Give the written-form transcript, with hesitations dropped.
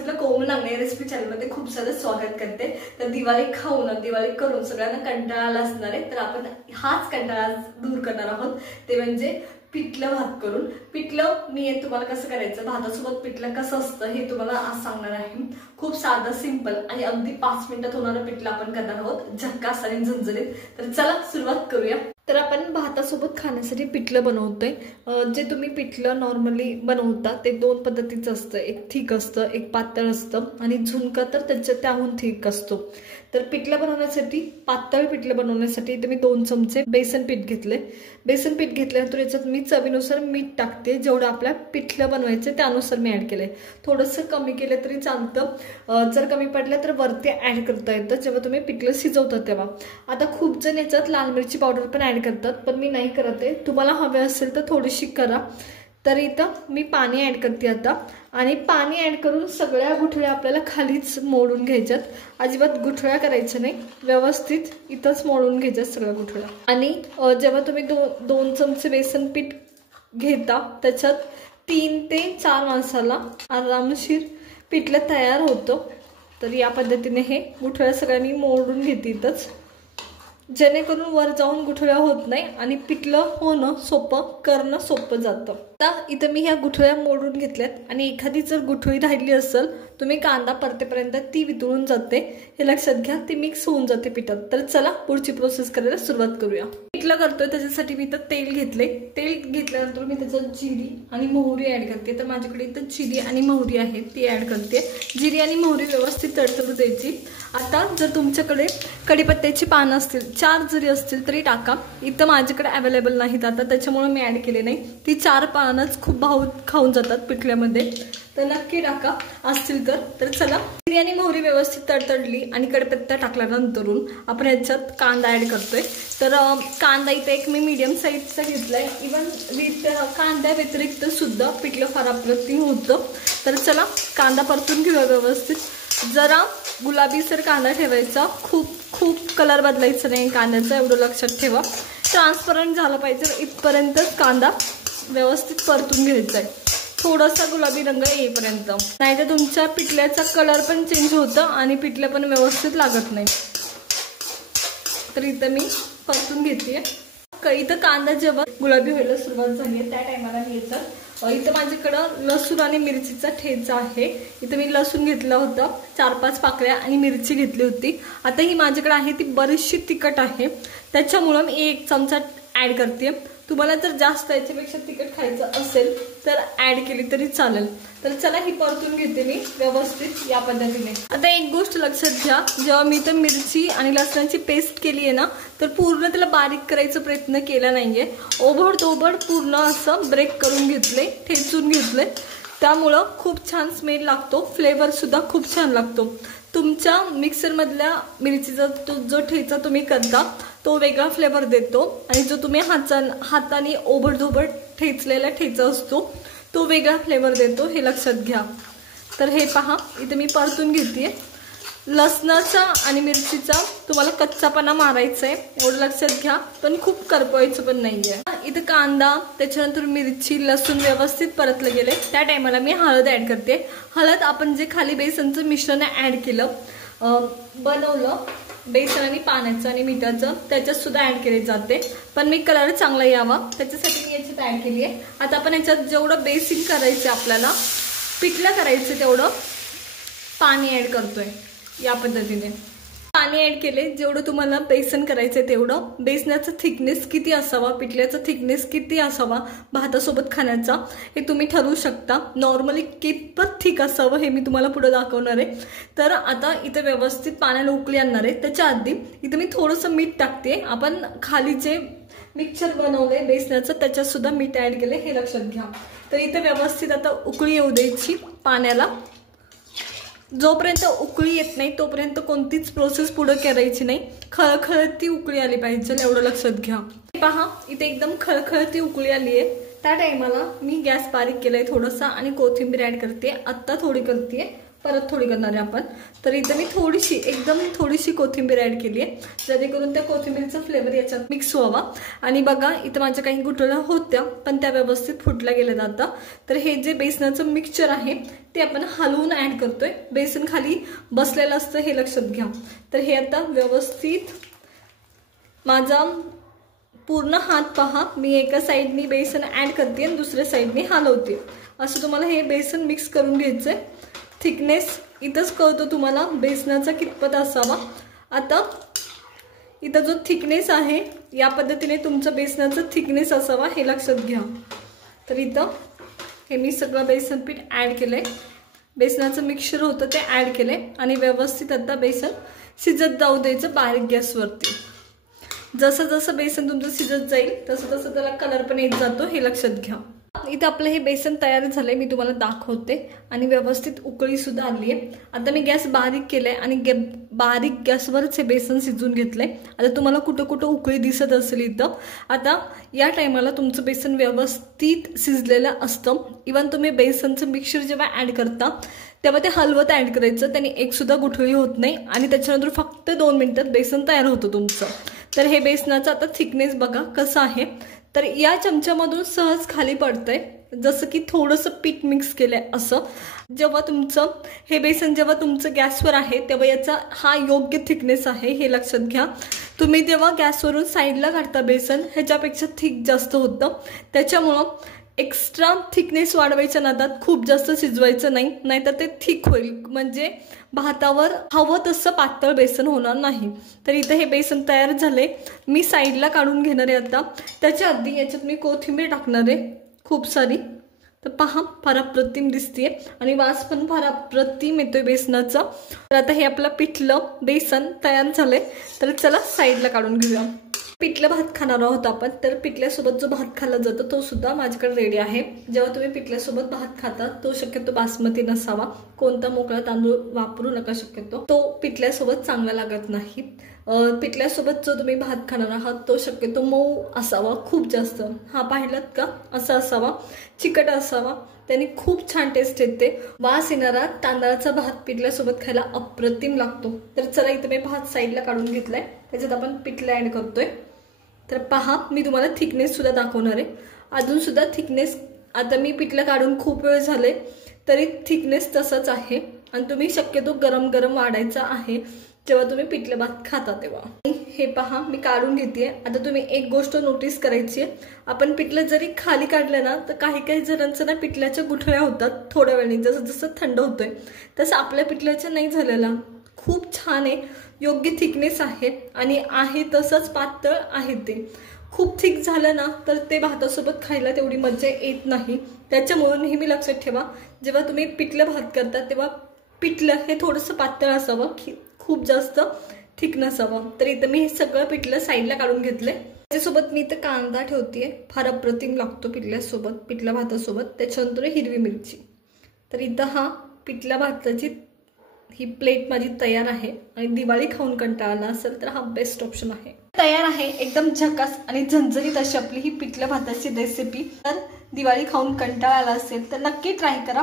आपल्या कोमल नांगणे रेसिपी चॅनलमध्ये खूप सारं स्वागत करते। तर दिवाळी खाऊन दिवाळी करून सगळ्यांना कंटाळा आला असणार आहे, तर आपण हाच कंटाळा दूर करणार आहोत, ते म्हणजे पिठलं भात करून। पिठलं मी तुम्हाला कसं करायचं, भातासोबत पिठलं कसं असतं हे तुम्हाला आज सांगणार आहे। खूप साधं सिंपल आणि अगदी 5 मिनिटात होणारं पिठलं आपण करणार आहोत, झक्कास आणि झणझणीत। तर चला सुरुवात करूया। तर आपण भातासोबत खाण्यासाठी पिठलं बनवतोय। जे तुम्ही पिठलं नॉर्मली बनवता ते दोन पद्धतीचं असतं, एक थिक असतं, एक पातळ असतं, आणि झुणका तर त्याहून थिक असतो। तर पिठलं बनवण्यासाठी, पातळ पिठलं बनवण्यासाठी इथे मी 2 चमचे बेसन पीठ घेतले। बेसन पीठ घेतल्यानंतर याच्यात मी चवीनुसार मीठ टाकते, जेवढं आपल्या पिठलं बनवायचं त्यानुसार मी ऍड केलंय। थोडंसं कमी केलं तरी चालतं, जर कमी पडलं तर वरती ऍड करता येतं जेव्हा तुम्ही पिठलं शिजवता तेव्हा। आता खूप जण याच्यात लाल मिरची पावडर पण ऍड करतात, पण मी नाही करत आहे। तुम्हाला हवे असेल तर थोडीशी करा। तर इथं मी पाणी ऍड करते आता, आणि पाणी ऍड करून सगळ्या गुठळ्या आपल्याला खालीच मोडून घ्यायच्यात। अजिबात गुठळ्या करायच्या नाही, व्यवस्थित इथंच मोडून घ्यायच्यात सगळ्या गुठळ्या। आणि जेव्हा तुम्ही 2 चमचे बेसन पीठ घेता त्याच्यात 3 ते 4 माणसाला आरामशीर पिठलं तयार होतं। तर या पद्धतीने हे गुठळ्या सगळ्या मी मोडून घेते इथंच, जेणेकरून वर जाऊन गुठळ्या होत नाही आणि पिठलं होणं सोपं, करणं सोपं जातं। आता इथं मी ह्या गुठळ्या मोडून घेतल्यात, आणि एखादी जर गुठळी राहिली असेल तुम्ही कांदा परतेपर्यंत ती वितळून जाते, हे लक्षात घ्या, ती मिक्स होऊन जाते पिठात। तर चला पुढची प्रोसेस करायला सुरुवात करूया। पिठलं करतोय त्याच्यासाठी मी इथं तेल घेतले। तेल घेतल्यानंतर मी त्याच्यात जिरी आणि मोहरी ऍड करते। तर माझ्याकडे इथं जिरी आणि मोहरी आहे ती ऍड करते। जिरी आणि मोहरी व्यवस्थित तडतडू द्यायची। आता जर तुमच्याकडे कढीपत्त्याची पानं असतील, 4 जरी असतील तरी टाका। इथं माझ्याकडे अवेलेबल नाहीत आता, त्याच्यामुळे मी ऍड केले नाही। ती 4 पानच खूप खाऊन जातात पिठल्यामध्ये, तर नक्की टाका असतील तर चला, जिरी आणि मोहरी व्यवस्थित तडतडली आणि कढीपत्ता टाकल्यानंतरून आपण याच्यात कांदा ऍड करतोय। तर कांदा इथे एक मी मीडियम साईजचा घेतलाय। इवन कांद्या व्यतिरिक्त सुद्धा पिठलं फार अप्रतिम होतं। तर चला कांदा परतून घेऊया व्यवस्थित। जरा गुलाबीसर कांदा ठेवायचा, खूप कलर बदलायचा नाही कांद्याचा, एवढं लक्षात ठेवा। ट्रान्सपरंट झालं पाहिजे इथपर्यंतच कांदा व्यवस्थित परतून घ्यायचा आहे, थोडासा गुलाबी रंग येईपर्यंत, नाहीतर तुमच्या पिठल्याचा कलर पण चेंज होतं आणि पिठलं पण व्यवस्थित लागत नाही। तर इथं मी परतून घेते। इथं कांदा जेव्हा गुलाबी व्हायला सुरुवात झाली आहे त्या टायमाला मी इथं माझ्याकडं लसूण आणि मिरचीचा ठेचा आहे। इथं मी लसूण घेतला होता 4-5 पाकळ्या, आणि मिरची घेतली होती। आता ही माझ्याकडे आहे ती बरीचशी तिखट आहे, त्याच्यामुळं मी 1 चमचा ऍड करते। तुम्हाला जर जास्त याच्यापेक्षा तिखट खायचं असेल तर ऍड केली तरी चालेल। तर चला ही परतून घेते मी व्यवस्थित या पद्धतीने। आता एक गोष्ट लक्षात घ्या, जेव्हा मी इथं मिरची आणि लसणाची पेस्ट केली आहे ना, तर पूर्ण त्याला बारीक करायचा प्रयत्न केला नाहीये, ओबड पूर्ण असं ब्रेक करून घेतले, ठेचून घेतले। त्यामुळं खूप छान स्मेल लागतो, फ्लेवर सुद्धा खूप छान लागतो। तुमच्या मिक्सरमधल्या मिरचीचा जो ठेचा तुम्ही करता तो वेगळा फ्लेवर देतो, आणि जो तुम्ही हाताने ओबड ठेचलेला ठेचा असतो तो वेगळा फ्लेवर देतो, हे लक्षात घ्या। तर हे पहा इथे मी परतून घेते। लसणाचा आणि मिरचीचा तुम्हाला कच्चापणा मारायचा आहे एवढं लक्षात घ्या, पण खूप करपवायचं पण नाहीये। इथं कांदा, त्याच्यानंतर मिरची, लसूण व्यवस्थित परतलं गेले त्या टायमाला मी हळद ऍड करते। हळद आपण जे खाली बेसनचं मिश्रण ऍड केलं, बनवलं बेसन आणि पाण्याचं आणि मिठाचं, त्याच्यात सुद्धा ऍड केले जाते, पण मी कलर चांगला यावा त्याच्यासाठी मी याच्यात ऍड केली आहे। आता आपण याच्यात जेवढं बेसिक करायचं आपल्याला पिठलं करायचं तेवढं पाणी ऍड करतोय या पद्धतीने। पाणी ऍड केले, जेवढं तुम्हाला बेसन करायचंय तेवढं। बेसनाचा थिकनेस किती असावा, पिठल्याचा थिकनेस किती असावा भातासोबत खाण्याचा, हे तुम्ही ठरवू शकता। नॉर्मली कितपत थिक असावं हे मी तुम्हाला पुढे दाखवणार आहे। तर आता इथं व्यवस्थित पाण्याला उकळी आणणार आहे, त्याच्या आधी इथं मी थोडंसं मीठ टाकते। आपण खाली जे मिक्सचर बनवले बेसनाचं त्याच्यात सुद्धा मीठ ऍड केले, हे लक्षात घ्या। तर इथं व्यवस्थित आता उकळी येऊ द्यायची पाण्याला। जोपर्यंत उकळी येत नाही तोपर्यंत कोणतीच प्रोसेस पुढे करायची नाही, खळखळती उकळी आली पाहिजे एवढं लक्षात घ्या। पहा इथे एकदम खळखळती उकळी आली आहे, त्या टायमाला मी गॅस बारीक केलाय थोडासा, आणि कोथिंबीर ऍड करते। आत्ता थोडी करते, परत थोडी करणार आहे आपण. तर इथं मी थोडीशी एकदम थोडीशी कोथिंबीर ॲड केली आहे, जेणेकरून त्या कोथिंबीरचा फ्लेवर याच्यात मिक्स व्हावा. आणि बघा इथं माझ्या काही गुठळ्या होत्या पण त्या व्यवस्थित फुटल्या गेल्या आता. तर हे जे बेसनाचं मिक्सचर आहे ते आपण हलवून ॲड करतोय. बेसन खाली बसलेलं असतं हे लक्षात घ्या. तर हे आता व्यवस्थित माझा पूर्ण हात पहा, मी एका साईडनी बेसन ॲड करते आणि दुसऱ्या साईडनी हलवते. असं तुम्हाला हे बेसन मिक्स करून घ्यायचं आहे. थिकनेस इथंच कळतो तुम्हाला बेसनाचा कितपत असावा. आता इथं जो थिकनेस आहे या पद्धतीने तुमचं बेसनाचं थिकनेस असावा हे लक्षात घ्या. तर इथं हे मी सगळं बेसन पीठ ॲड केलं आहे, बेसनाचं मिक्सचर होतं ते ॲड केलं आहे आणि व्यवस्थित आता बेसन शिजत जाऊ द्यायचं बारीक गॅसवरती. जसं जसं बेसन तुमचं शिजत जाईल तसं तसं त्याला कलर पण येत जातो हे लक्षात घ्या. इथं आपलं हे बेसन तयार झालंय, मी तुम्हाला दाखवते. आणि व्यवस्थित उकळी सुद्धा आली आहे. आता मी गॅस बारीक केलाय आणि बारीक गॅसवरच हे बेसन शिजून घेतलंय. आता तुम्हाला कुठं कुठं उकळी दिसत असेल इथं. आता या टायमाला तुमचं बेसन व्यवस्थित शिजलेलं असतं. इव्हन तुम्ही बेसनचं मिक्सचर जेव्हा ॲड करता तेव्हा ते हलवत ॲड करायचं, त्याने एक सुद्धा गुठळी होत नाही आणि त्याच्यानंतर फक्त 2 मिनिटात बेसन तयार होतं तुमचं. तर हे बेसनाचं आता थिकनेस बघा कसं आहे. तर या चमच्यामधून सहज खाली पडतंय, जसं की थोडंसं पीठ मिक्स केलंय असं. जेव्हा तुमचं हे बेसन जेव्हा तुमचं गॅसवर आहे तेव्हा याचा हा योग्य थिकनेस आहे हे लक्षात घ्या. तुम्ही जेव्हा गॅसवरून साईडला काढता बेसन ह्याच्यापेक्षा थिक जास्त होतं. त्याच्यामुळं एक्स्ट्रा थिकनेस वाढवायच्या नादात खूप जास्त शिजवायचं नाही, नाहीतर ते थिक होईल, म्हणजे भातावर हवं तसं पातळ बेसन होणार नाही. तर इथं हे बेसन तयार झाले, मी साईडला काढून घेणार आहे. आता त्याच्या आधी याच्यात मी कोथिंबीर टाकणार आहे खूप सारी. तर पहा फार अप्रतिम दिसते आणि वास पण फार अप्रतिम येतोय बेसनाचा. तर आता हे आपलं पिठलं बेसन तयार झालंय. तर चला साईडला काढून घेऊया. पिठलं भात खाणार आहोत आपण. तर पिठल्यासोबत जो भात खाल्ला जातो तो सुद्धा माझ्याकडे रेडी आहे. जेव्हा तुम्ही पिठल्यासोबत भात खाता तो शक्यतो बासमती नसावा, कोणता मोकळा तांदूळ वापरू नका शक्यतो, तो पिठल्यासोबत चांगला लागत नाही. पिठल्यासोबत जो तुम्ही भात खाणार आहात तो शक्यतो मऊ असावा खूप जास्त. हा पाहिलात का, असा असावा, चिकट असावा, त्याने खूप छान टेस्ट येते. वास येणारा तांदळाचा भात पिठल्यासोबत खायला अप्रतिम लागतो. तर चला इथं मी भात साईडला काढून घेतलाय, त्याच्यात आपण पिठलं ॲड करतोय. तर पहा मी तुम्हाला थिकनेस सुद्धा दाखवणार आहे. अजून सुद्धा थिकनेस, आता मी पिठलं काढून खूप वेळ झाले तरी थिकनेस तसाच आहे. आणि तुम्ही शक्यतो गरम गरम वाढायचा आहे जेव्हा तुम्ही पिठलं भात खाता तेव्हा. हे पहा मी काढून घेते. आता तुम्ही एक गोष्ट नोटीस करायची आहे, आपण पिठलं जरी खाली काढलं ना तर काही काही जणांचं ना पिठल्याच्या गुठळ्या होतात थोड्या वेळाने, जसं जसं थंड होतोय तसं आपल्या पिठल्याचं नाही झालेला. खूप छान आहे, योग्य थिकनेस आहे आणि आहे तसंच पातळ आहे. ते खूप थिक झालं ना तर ते भातासोबत खायला तेवढी मजा येत नाही. त्याच्यामुळे नेहमी लक्षात ठेवा, जेव्हा तुम्ही पिठलं भात करता तेव्हा पिठलं हे थोडंसं पातळ असावं, खूप जास्त थिक नसावं. तर इथं मी हे सगळं पिठलं साईडला काढून घेतलंय. त्याच्यासोबत मी इथं कांदा ठेवतेय, फार अप्रतिम लागतो पिठल्यासोबत, पिठल्या भातासोबत. त्याच्यानंतर हिरवी मिरची. तर इथं हा पिठल्या भाताची ही प्लेट माझी तयार आहे. आणि दिवाळी खाऊन कंटाळला असेल तर हा बेस्ट ऑप्शन आहे. तयार आहे एकदम झकास आणि झणझणीत अशी आपली ही पिठल्या भाताची रेसिपी. तर दिवाळी खाऊन कंटाळा आला असेल तर नक्की ट्राय करा.